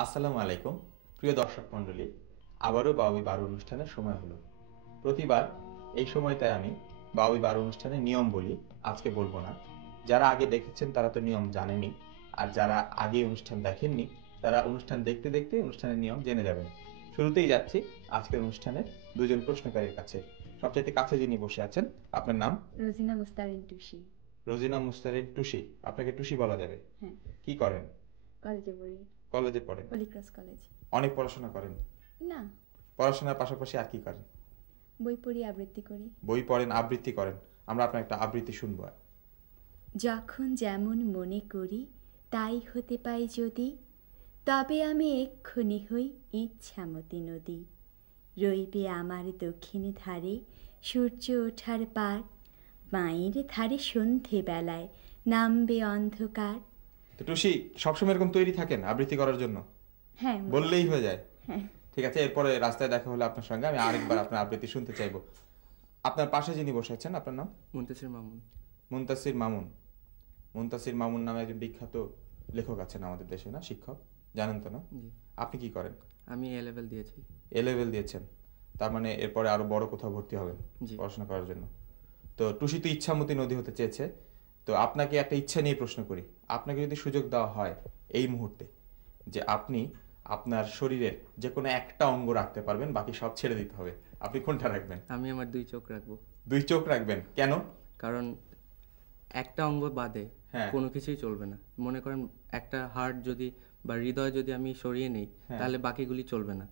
আসসালামু আলাইকুম প্রিয় দর্শক মণ্ডলী, আবারও বাউবি বার অনুষ্ঠানের সময় হলো। প্রতিবার এই সময়টায় আমি বাউবি বার অনুষ্ঠানের নিয়ম বলি, আজকে বলবো না। যারা আগে দেখেছেন তারা তো নিয়ম জানেনি, আর যারা আগে অনুষ্ঠান দেখেননি তারা অনুষ্ঠান দেখতে দেখতে অনুষ্ঠানের নিয়ম জেনে যাবেন। শুরুতেই যাচ্ছি আজকের অনুষ্ঠানের দুজন প্রশ্নকারীর কাছে। সবচাইতে কাছে যিনি বসে আছেন, আপনার নাম? রোজিনা মুস্তারিন টুসি। রোজিনা মুস্তারিন টুসি। আপনাকে টুসি বলা যাবে? হ্যাঁ। কি করেন? কলেজে পড়ি। কলেজে পড়েন? Holy Cross college. অনেক পড়াশোনা করেন? না, পড়াশোনার পাশাপাশি আর কি করেন? বই পড়ি, আবৃত্তি করি। বই পড়েন, আবৃত্তি করেন। আমরা আপনার একটা আবৃত্তি শুনবো। যখন যেমন মনে করি তাই হতে পাই যদি, তবে আমি এক্ষুনি হই ইচ্ছামতি নদী। রইবে আমার দক্ষিণ ধারে সূর্য ওঠার পার, বাঁয়ের ধারে সন্ধে বেলায় নামবে অন্ধকার। তো টুসি সবসময় এরকম তৈরি থাকেন আবৃত্তি করার জন্য? হ্যাঁ, বললেই হয়ে যায়? হ্যাঁ। ঠিক আছে, এরপরে রাস্তায় দেখা হলে আপনার সঙ্গে আমি আরেকবার আপনার আবৃত্তি শুনতে চাইবো। আপনার পাশে যিনি বসে আছেন, আপনার নাম? মুনতাসির মামুন। মুনতাসির মামুন। মুনতাসির মামুন নামে একজন বিখ্যাত লেখক আছেন আমাদের দেশে, না? শিক্ষক, জানেন তো, না? আপনি কি করেন? আমি এ লেভেল দিয়েছি। এ লেভেল দিয়েছেন, তার মানে এরপরে আরো বড় কোথাও ভর্তি হবেন পড়াশোনা করার জন্য। তো টুসি তো ইচ্ছামতি নদী হতে চেয়েছে, তো আপনাকে একটা ইচ্ছা নিয়ে প্রশ্ন করি। আপনাকে যদি সুযোগ দেওয়া হয় এই মুহূর্তে যে আপনি আপনার শরীরের যে কোনো একটা অঙ্গ রাখতে পারবেন, বাকি সব ছেড়ে দিতে হবে, আপনি কোনটা রাখবেন? আমি আমার 2 চোখ রাখবো। 2 চোখ রাখবেন? কেন? কারণ একটা অঙ্গ বাদে কোনো কিছুই চলবে না। মনে করেন একটা হার্ট যদি বা হৃদয় যদি আমি সরিয়ে নেই, তাহলে বাকিগুলি চলবে না।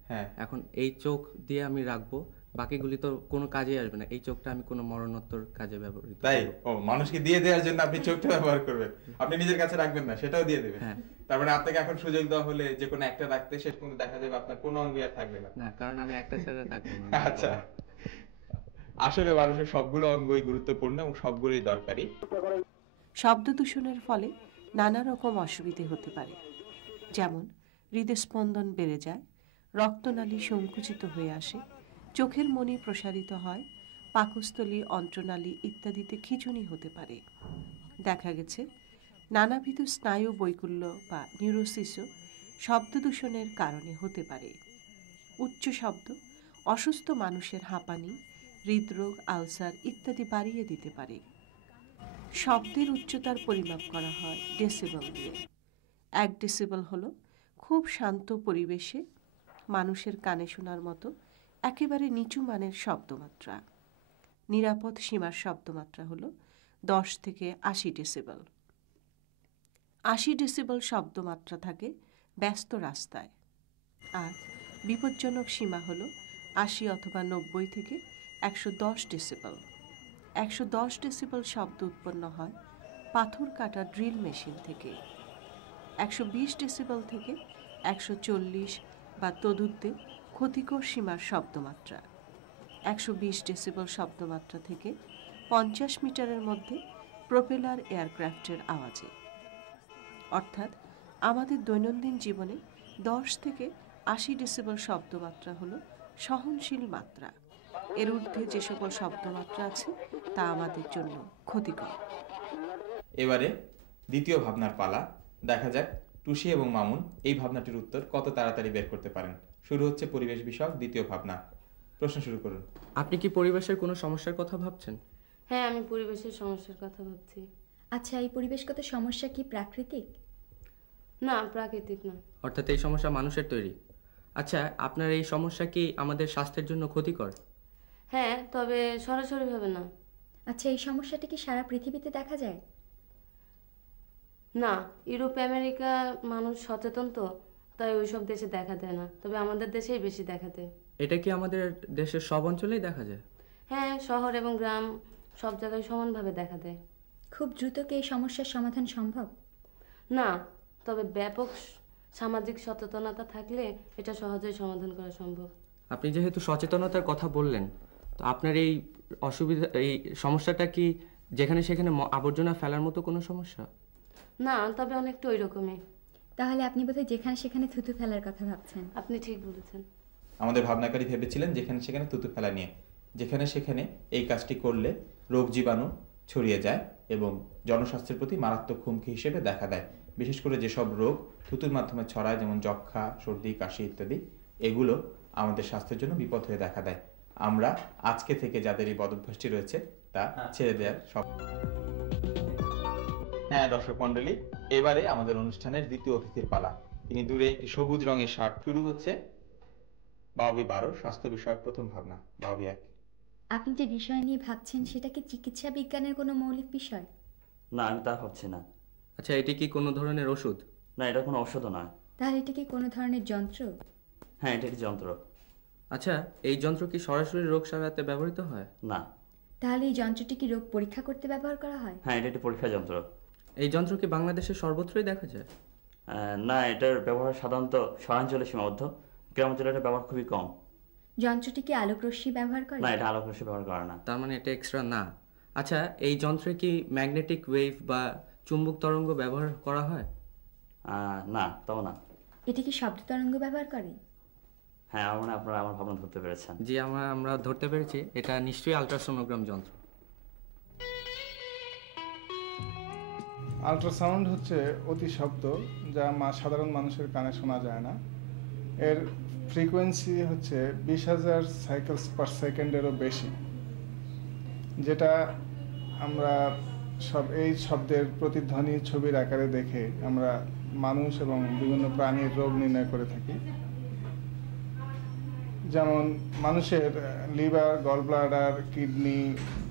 এখন এই চোখ দিয়ে আমি রাখবো, বাকিগুলি তো কোনো কাজে আসবে না। এই চোখটা আমি কোনো মরণোত্তর কাজে ব্যবহৃত করব। তাই? ও, মানুষকে দিয়ে দেওয়ার জন্য আপনি চোখটা ব্যবহার করবেন, আপনি নিজের কাছে রাখবেন না, সেটাও দিয়ে দেবেন। তার মানে আপনাকে এখন সুযোগ দেওয়া হলে যে কোনো একটা রাখতে, শেষ পর্যন্ত দেখা যাবে আপনার কোনো অঙ্গই আর থাকবে না। না, কারণ আমি একটা ছাড়া রাখবো না। আচ্ছা, আসলে মানুষের সবগুলো অঙ্গই গুরুত্বপূর্ণ এবং সবগুলোই দরকারি। শব্দ দূষণের ফলে নানা রকম অসুবিধে হতে পারে, যেমন হৃদস্পন্দন বেড়ে যায়, রক্তনালী সংকুচিত হয়ে আসে, চোখের মণি প্রসারিত হয়, পাকস্থলী, অন্ত্রনালী ইত্যাদিতে খিঁচুনি হতে পারে। দেখা গেছে নানাবিধ স্নায়ু বৈকল্য বা নিউরোসিসও শব্দ দূষণের কারণে হতে পারে। উচ্চ শব্দ অসুস্থ মানুষের হাঁপানি, হৃদরোগ, আলসার ইত্যাদি বাড়িয়ে দিতে পারে। শব্দের উচ্চতার পরিমাপ করা হয় ডেসিবেল দিয়ে। 1 ডেসিবেল হলো খুব শান্ত পরিবেশে মানুষের কানে শোনার মতো একেবারে নিচু মানের শব্দমাত্রা। নিরাপদ সীমার শব্দমাত্রা হলো 10 থেকে 80 ডেসিবেল। 80 ডেসিবেল শব্দমাত্রা থাকে ব্যস্ত রাস্তায়, আর বিপজ্জনক সীমা হলো 80 অথবা 90 থেকে 110 ডেসিবেল। 110 ডেসিবেল শব্দ উৎপন্ন হয় পাথর কাটা ড্রিল মেশিন থেকে। 120 ডেসিবেল থেকে 140 বা তদুর্ধ্বে ক্ষতিকর সীমার শব্দমাত্রা। 120 ডেসিবেল শব্দমাত্রা থেকে 50 মিটারের মধ্যে প্রোপেলার এয়ারক্রাফটের আওয়াজে। অর্থাৎ আমাদের দৈনন্দিন জীবনে 10 থেকে 80 ডেসিবেল শব্দমাত্রা হলো সহনশীল মাত্রা। এর ঊর্ধ্বে যে সকল শব্দমাত্রা আছে তা আমাদের জন্য ক্ষতিকর। এবারে দ্বিতীয় ভাবনার পালা। দেখা যাক টুসি এবং মামুন এই ভাবনাটির উত্তর কত তাড়াতাড়ি বের করতে পারেন। শুরু হচ্ছে পরিবেশ বিষয়ক দ্বিতীয় ভাবনা। প্রশ্ন শুরু করুন। আপনি কি পরিবেশের কোনো সমস্যার কথা ভাবছেন? হ্যাঁ, আমি পরিবেশের সমস্যার কথা ভাবছি। আচ্ছা, এই পরিবেশগত সমস্যা কি প্রাকৃতিক? না, প্রাকৃতিক না। অর্থাৎ এই সমস্যা মানুষের তৈরি। আচ্ছা, আপনার এই সমস্যা কি আমাদের স্বাস্থ্যের জন্য ক্ষতিকর? হ্যাঁ, তবে সরাসরিভাবে না। আচ্ছা, এই সমস্যাটি কি সারা পৃথিবীতে দেখা যায়? না, ইউরোপ আমেরিকা মানুষ সচেতন, তো তাই ওইসব দেশে দেখা দেয় না, তবে আমাদের দেশেই বেশি দেখা দেয়। এটা কি আমাদের দেশের সব অঞ্চলেই দেখা যায়? হ্যাঁ, শহর এবং গ্রাম সব জায়গায় সমানভাবে দেখা দেয়। খুব দ্রুত কি এই সমস্যার সমাধান সম্ভব? না, তবে ব্যাপক সামাজিক সচেতনতা থাকলে এটা সহজেই সমাধান করা সম্ভব। আপনি যেহেতু সচেতনতার কথা বললেন, তো আপনার এই এই সমস্যাটা কি যেখানে সেখানে আবর্জনা ফেলার মতো কোনো সমস্যা? না, তবে অনেকটা ওই রকমই। তাহলে আপনি বোধহয় যেখানে সেখানে থুতু ফেলার কথা ভাবছেন। আপনি ঠিক বলেছেন। আমাদের ভাবনাকারী ভেবেছিলেন যেখানে সেখানে থুতু ফেলা নিয়ে। যেখানে সেখানে এই কাজটি করলে রোগ জীবাণু ছড়িয়ে যায় এবং জনস্বাস্থ্যের প্রতি মারাত্মক হুমকি হিসেবে দেখা দেয়। বিশেষ করে যেসব রোগ থুতুর মাধ্যমে ছড়ায়, যেমন যক্ষা, সর্দি, কাশি ইত্যাদি, এগুলো আমাদের স্বাস্থ্যের জন্য বিপদ হয়ে দেখা দেয়। আমরা আজকে থেকে যাদের এই বদভ্যাসটি রয়েছে তা ছেড়ে দেওয়ার সব। হ্যাঁ দর্শক মন্ডলী, এবারে আমাদের অনুষ্ঠানের দ্বিতীয় অতিথির পালা। তিনি দূরে একটি সবুজ রঙের শার্ট। শুরু হচ্ছে বাবি 12 স্বাস্থ্য বিষয়ক প্রথম ভাবনা। বাবি 1। আপনি যে বিষয় নিয়ে ভাবছেন সেটা কি চিকিৎসা বিজ্ঞানের কোনো মৌলিক বিষয়? না, আমি তা ভাবছি না। আচ্ছা, এটি কি কোনো ধরনের ওষুধ? না, এটা কোনো ওষুধও নয়। তাহলে এটা কি কোনো ধরনের যন্ত্র? হ্যাঁ, এটা একটি যন্ত্র। আচ্ছা, এই যন্ত্র কি সরাসরি রোগ সারাতে ব্যবহৃত হয়? না। তাহলে এই যন্ত্রটি কি রোগ পরীক্ষা করতে ব্যবহার করা হয়? হ্যাঁ, এটা একটি পরীক্ষা যন্ত্র। এই যন্ত্র কি বাংলাদেশের সর্বত্রই দেখা যায়? না, এটার ব্যবহার সাধারণত শহরাঞ্চলে সীমাবদ্ধ। গ্রামাঞ্চলে এটার ব্যবহার খুবই কম। যন্ত্রটি কি আলোক রশ্মি ব্যবহার করে? না, এটা আলোক রশ্মি ব্যবহার করে না। তার মানে এটা এক্সট্রা না। আচ্ছা, এই যন্ত্রে কি ম্যাগনেটিক ওয়েভ বা চুম্বক তরঙ্গ ব্যবহার করা হয়? না, তাও না। এটি কি শব্দ তরঙ্গ ব্যবহার করে? হ্যাঁ, আপনারা আমার ভাবনা ধরতে পেরেছেন। জি, আমরা ধরতে পেরেছি। এটা নিশ্চয়ই আল্ট্রাসোনোগ্রাম যন্ত্র। আল্ট্রাসাউন্ড হচ্ছে অতি শব্দ যা সাধারণ মানুষের কানে শোনা যায় না। এর ফ্রিকোয়েন্সি হচ্ছে 20,000 সাইকেলস পার সেকেন্ডেরও বেশি, যেটা আমরা এই শব্দের প্রতিধ্বনি ছবির আকারে দেখে আমরা মানুষ এবং বিভিন্ন প্রাণীর রোগ নির্ণয় করে থাকি। যেমন মানুষের লিভার, গলব্লাডার, কিডনি,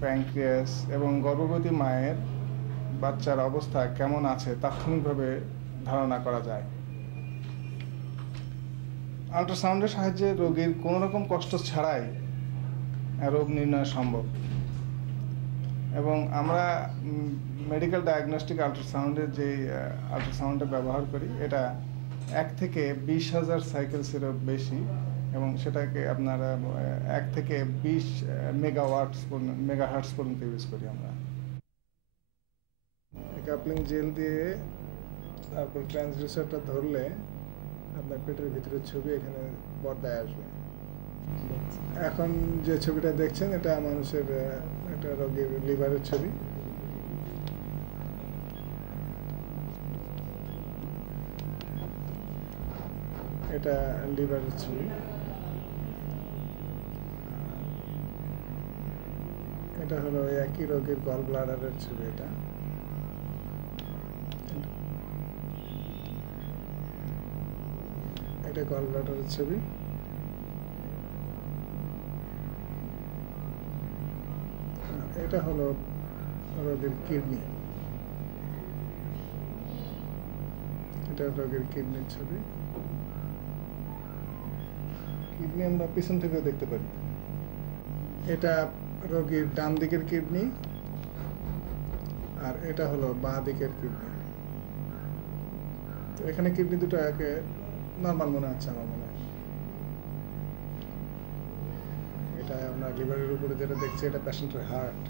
প্যানক্রিয়াস এবং গর্ভবতী মায়ের বাচ্চার অবস্থা কেমন আছে তাৎক্ষণিকভাবে ধারণা করা যায়। আল্ট্রাসাউন্ডের সাহায্যে রোগীর কোনো রকম কষ্ট ছাড়াই রোগ নির্ণয় সম্ভব। এবং আমরা মেডিকেল ডায়াগনস্টিক আল্ট্রাসাউন্ডের যে আল্ট্রাসাউন্ডটা ব্যবহার করি, এটা 1 থেকে 20,000 সাইকেলসেরও বেশি, এবং সেটাকে আপনারা 1 থেকে 20 মেগাহার্টস পর্যন্ত ইউজ করি আমরা। কাপলিং জেল দিয়ে তারপর ট্রান্সডিউসারটা ধরলে আপনার পেটের ভিতরের ছবি এখানে পর্দায় আসবে। এখন যে ছবিটা দেখছেন এটা মানুষের একটা রোগীর লিভারের ছবি। এটা লিভারের ছবি। এটা হলো একই রোগীর গল ব্লাডারের ছবি। এটা গল ব্লাডারের ছবি। এটা হলো রোগীর কিডনি। এটা রোগীর কিডনির ছবি। কিডনি আমরা পিছন থেকেও দেখতে পারি। এটা রোগীর ডান দিকের কিডনি, আর এটা হলো বাঁ দিকের কিডনি। তো এখানে কিডনি দুটো একে নর্মাল মনে হচ্ছে আমার মনে হয়। এটা আপনার লিভারের উপরে যেটা দেখছি এটা পেশেন্টের হার্ট।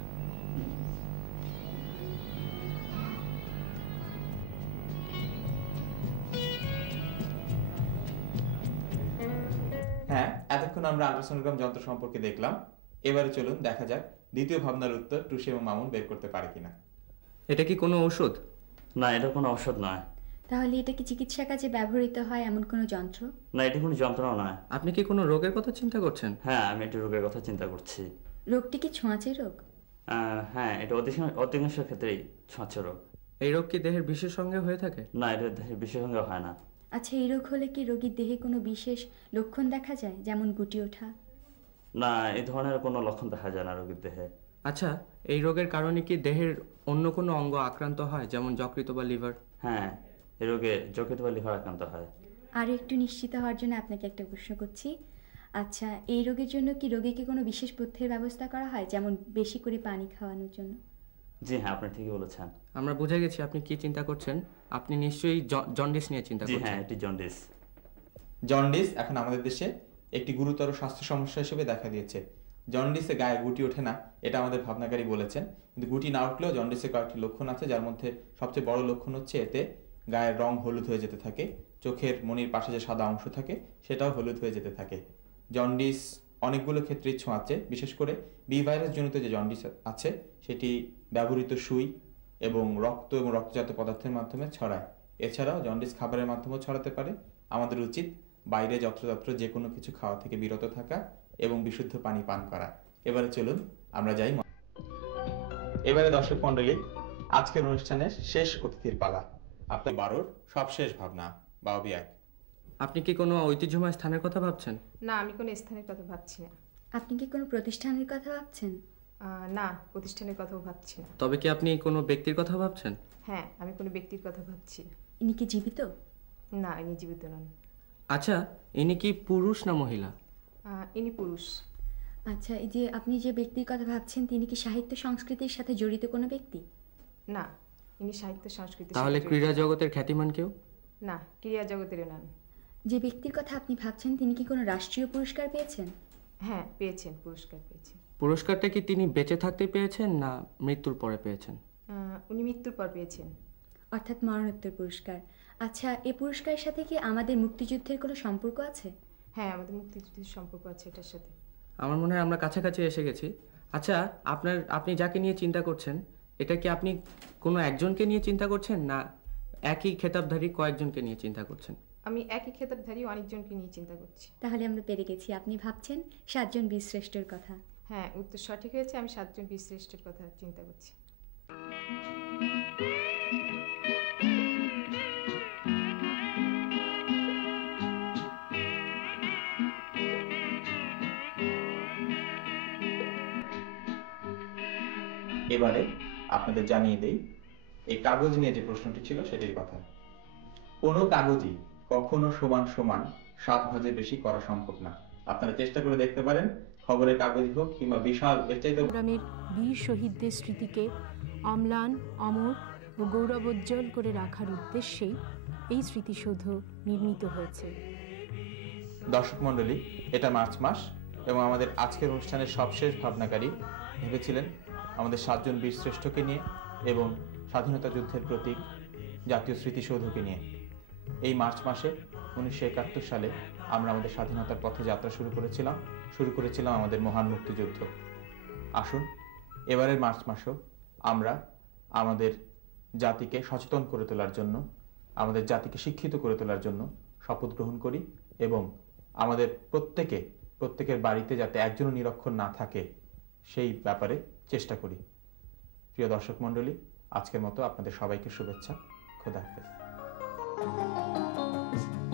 হ্যাঁ, এতক্ষণ আমরা আল্ট্রাসোনোগ্রাম যন্ত্র সম্পর্কে দেখলাম। এবারে চলুন দেখা যাক দ্বিতীয় ভাবনার উত্তর টুসি এবং মামুন বের করতে পারে কিনা। এটা কি কোনো ওষুধ? না, এটা কোনো ওষুধ নয়। তাহলে এটা কি চিকিৎসা কাজে ব্যবহৃত হয় এমন কোনো যন্ত্র? না, এটা কোনো যন্ত্রণা নয়। আপনি কি কোনো রোগের কথা চিন্তা করছেন? হ্যাঁ, আমি একটা রোগের কথা চিন্তা করছি। রোগটি কি ছোঁয়াচে রোগ? হ্যাঁ, এটা অধিকাংশ ক্ষেত্রেই ছোঁয়াচে রোগ। এই রোগ কি দেহের বিশেষ সঙ্গে হয়ে থাকে? না, এটা দেহের বিশেষ সঙ্গে হয় না। আচ্ছা, এই রোগ হলে কি রোগীর দেহে কোনো বিশেষ লক্ষণ দেখা যায়, যেমন গুটি ওঠা? না, এই ধরনের কোনো লক্ষণ দেখা যায় না রোগীর দেহে। আচ্ছা, এই রোগের কারণে কি দেহের অন্য কোনো অঙ্গ আক্রান্ত হয়, যেমন যকৃত বা লিভার? হ্যাঁ, এই রোগে যকৃত বা লিভার আক্রান্ত হয়। আরও একটু নিশ্চিত হওয়ার জন্য আপনাকে একটা প্রশ্ন করছি। আচ্ছা, এই রোগের জন্য কি রোগীকে কোনো বিশেষ পথ্যের ব্যবস্থা করা হয়, যেমন বেশি করে পানি খাওয়ানোর জন্য? জি হ্যাঁ, আপনি ঠিকই বলেছেন। আমরা বুঝে গেছি আপনি কি চিন্তা করছেন। আপনি নিশ্চয়ই জন্ডিস নিয়ে চিন্তা জি করছেন। হ্যাঁ, এটি জন্ডিস। জন্ডিস এখন আমাদের দেশে একটি গুরুতর স্বাস্থ্য সমস্যা হিসেবে দেখা দিয়েছে। জন্ডিসে গায়ে গুটি ওঠে না, এটা আমাদের ভাবনাকারী বলেছেন। কিন্তু গুটি না উঠলেও জন্ডিসের কয়েকটি লক্ষণ আছে, যার মধ্যে সবচেয়ে বড় লক্ষণ হচ্ছে এতে গায়ের রং হলুদ হয়ে যেতে থাকে। চোখের মনির পাশে যে সাদা অংশ থাকে সেটাও হলুদ হয়ে যেতে থাকে। জন্ডিস অনেকগুলো ক্ষেত্রেই ছোঁয়াচে, বিশেষ করে বি ভাইরাস জনিত যে জন্ডিস আছে সেটি ব্যবহৃত সুই এবং রক্ত এবং রক্তজাত পদার্থের মাধ্যমে ছড়ায়। এছাড়াও জন্ডিস খাবারের মাধ্যমেও ছড়াতে পারে। আমাদের উচিত বাইরে যত্রতত্র যে কোনো কিছু খাওয়া থেকে বিরত থাকা এবং বিশুদ্ধ পানি পান করা। এবারে চলুন আমরা যাই। এবারে দর্শক মণ্ডলী, আজকের অনুষ্ঠানের শেষ অতিথির পালা। আপনার 12র সবশেষ ভাবনা বাওবি 1। আপনি কি কোনো ঐতিহ্যময় স্থানের কথা ভাবছেন? না, আমি কোনো স্থানের কথা ভাবছি না। আপনি কি কোনো প্রতিষ্ঠানের কথা ভাবছেন? না, প্রতিষ্ঠানের কথাও ভাবছি না। তবে কি আপনি কোনো ব্যক্তির কথা ভাবছেন? হ্যাঁ, আমি কোনো ব্যক্তির কথা ভাবছি। ইনি কি জীবিত? না, ইনি জীবিত নন। আচ্ছা, ইনি কি পুরুষ না মহিলা? ইনি পুরুষ। আচ্ছা, এই যে আপনি যে ব্যক্তির কথা ভাবছেন তিনি কি সাহিত্য সংস্কৃতির সাথে জড়িত কোনো ব্যক্তি? না, ইনি সাহিত্য সংস্কৃতি। তাহলে ক্রীড়া জগতের খ্যাতিমান কেউ? না, ক্রীড়া জগতের নন। যে ব্যক্তির কথা আপনি ভাবছেন তিনি কি কোনো রাষ্ট্রীয় পুরস্কার পেয়েছেন? হ্যাঁ, পেয়েছেন, পুরস্কার পেয়েছেন। পুরস্কারটা কি তিনি বেঁচে থাকতে পেয়েছেন না মৃত্যুর পরে পেয়েছেন? উনি মৃত্যুর পর পেয়েছেন। অর্থাৎ মরণোত্তর পুরস্কার। আচ্ছা, এই পুরস্কারের সাথে কি আমাদের মুক্তিযুদ্ধের কোনো সম্পর্ক আছে? হ্যাঁ, আমাদের মুক্তিযুদ্ধের সম্পর্ক আছে এটার সাথে। আমার মনে হয় আমরা কাছাকাছি এসে গেছি। আচ্ছা, আপনি যাকে নিয়ে চিন্তা করছেন, এটা কি আপনি কোনো একজনকে নিয়ে চিন্তা করছেন না একই খেতাবধারী কয়েকজনকে নিয়ে চিন্তা করছেন? আমি একই খেতাবধারী অনেকজনকে নিয়ে চিন্তা করছি। তাহলে আমরা পেরে গেছি। আপনি ভাবছেন 7 জন বীরশ্রেষ্ঠর কথা। হ্যাঁ, উত্তর সঠিক হয়েছে। আমি 7 জন বীরশ্রেষ্ঠের কথা চিন্তা করছি। এবারে আপনাদের জানিয়ে দেই এই কাগজ নিয়ে যে প্রশ্নটি ছিল সেটির কথা। কোনো কাগজই কখনো সমান সমান 7 ভাজের বেশি করা সম্ভব না। আপনারা চেষ্টা করে দেখতে পারেন, খবরের কাগজ হোক কিংবা বিশাল এর চাইতে গ্রামের বীর শহীদদের স্মৃতিকে অম্লান, অমর ও গৌরবোজ্জ্বল করে রাখার উদ্দেশ্যেই এই স্মৃতিসৌধ নির্মিত হয়েছে। দর্শক মণ্ডলী, এটা মার্চ মাস এবং আমাদের আজকের অনুষ্ঠানের সবশেষ ভাবনাকারী ভেবেছিলেন আমাদের 7 জন বীরশ্রেষ্ঠকে নিয়ে এবং স্বাধীনতা যুদ্ধের প্রতীক জাতীয় স্মৃতিসৌধকে নিয়ে। এই মার্চ মাসে 1971 সালে আমরা আমাদের স্বাধীনতার পথে যাত্রা শুরু করেছিলাম আমাদের মহান মুক্তিযুদ্ধ। আসুন এবারের মার্চ মাসেও আমরা আমাদের জাতিকে সচেতন করে তোলার জন্য, আমাদের জাতিকে শিক্ষিত করে তোলার জন্য শপথ গ্রহণ করি এবং আমাদের প্রত্যেকের বাড়িতে যাতে একজনও নিরক্ষর না থাকে সেই ব্যাপারে চেষ্টা করি। প্রিয় দর্শক মণ্ডলী, আজকের মতো আপনাদের সবাইকে শুভেচ্ছা। খোদা হাফেজ।